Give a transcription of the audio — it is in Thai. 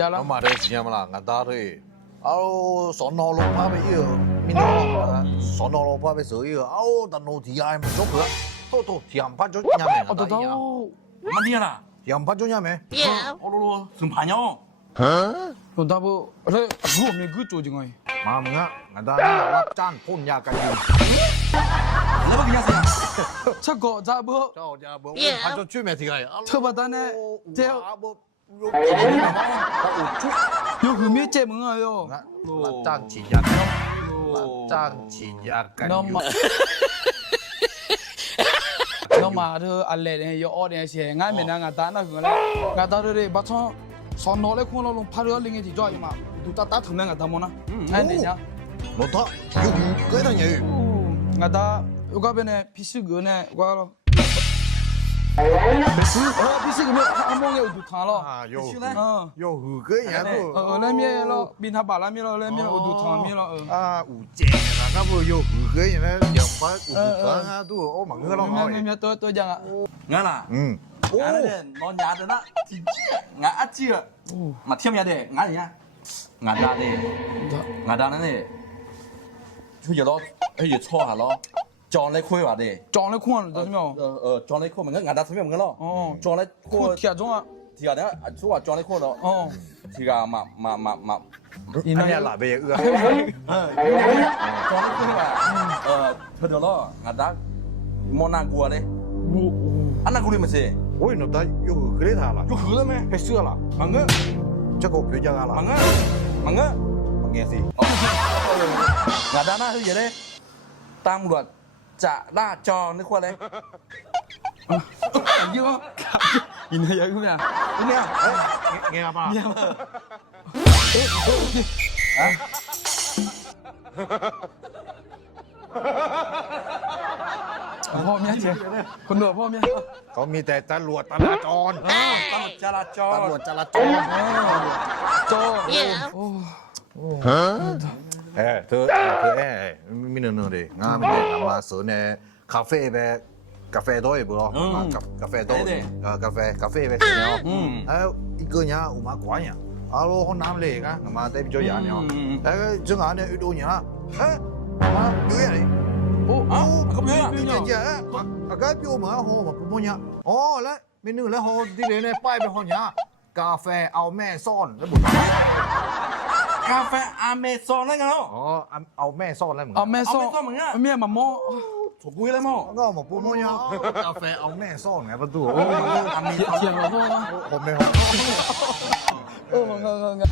เอามาได้สิยามละงาตาเรเอาสอนอลงพาไปเยอะมินอสอนอลงพาไปเสือเยอะเอาแต่โนที่ยายมันจบเหรอโตที่ยามพัดจนยามไหน 哦，都妈的啦！ ยามพัดจนยามไหน 哦罗罗，生怕鸟。都大不，这我没给做进来。 มามึงอะงาตาเนี่ยรับจ้างพ่นยากันยุง 那不跟人家说呀？这个咋不？ เจ้าอย่าบอกพัดจนช่วยแม่ทีไร 特别单呢，这有后面接门啊哟。 รับจ้างฉีดยารับจ้างฉีดยากัน 那 ยุ 么 ง，那么这阿来人要二点些，俺们那俺单那个嘞，俺单这里把从上脑袋看到龙拍着另一地抓嘛，都打疼的俺单么呢？哎，那家， หมดท่ายุงเกิดอะไรอยู่ 俺单有个边呢，皮湿个呢，我了。皮湿个没，俺摸个都疼了。 โย 嗯。 โยหือเกิดอย่างนั้น 那面了，边他把那面了，那面我都汤面了，อูเจนะก็พูดโยหือเกิดอย่างนั้นอย่างพัดอูทุกครั้ง啊都โอ้มาเงือเราเอา 面多讲啊，俺啦， อืม 俺那老家的那几几，俺阿几，嘛听没得，俺人家，俺家的，俺家的呢，就有老，有炒下咯，装来块话的，长得宽了，这是没有？装来块么？俺家什么么咯？哦，装来块，铁中啊，第二天就话装来块了，哦，这个嘛， อันนี้หลาไปเอื้อ 装来块吧，他得了，俺家没拿过的，俺那过的没事， โอ้ยหนูตาโยหือเกิดท่าละ 就喝了没？ ให้เสื้อละ 忙个， จะกบอยู่ยังไงล่ะ 忙个，忙个。 มาเงี้ยสิ งาดานาคืออย่างไรตามรวจจะล่าจอนึกว่าอะไร 이거 이나 여기 뭐야? เนี่ย เงี้ยป่ะ พ่อเมียเจ๊คนเดือพ่อเมีย เขามีแต่ตำรวจจราจร ตำรวจจราจร ตำรวจจราจร โจโอ้ เธอมีเนื้อดิงาไม่ได้มาเสือเนี่ยคาเฟ่แบบกาแฟด้วยบุรุษกาแฟด้วยกาแฟแบบเนาะอีกอย่างอุมากว่าเนี่ยอาลูห้องน้ำเลยกันมาได้ไปจ่ายเนี่ยจังหวะเนี่ยดูเนี่ยมาดูยังไง โอ้ เอ้าเขาเป็น ดูเนี่ยจ้ะอาการพี่โอมาโหมาปุ๊บเนี่ยอ๋อแล้วเมนูแล้วโหที่เลยเนี่ยป้ายเป็นห้องเนี่ยกาแฟเอาแม่ซ่อนแล้วบุตร กาแฟอเมซอนนั่นไงเนาะ อ๋อเอาแม่ซ่อนแล้วเหมือน เอาแม่ซ่อเมียมาหม้อ ถูกกุยเลยมั้ง ก็มาปุ๊บเนี่ยกาแฟเอาแม่ซ่อนไงประตูโอ้ย เทียนมาพ่อวะ ผมในห้อง โอ้งง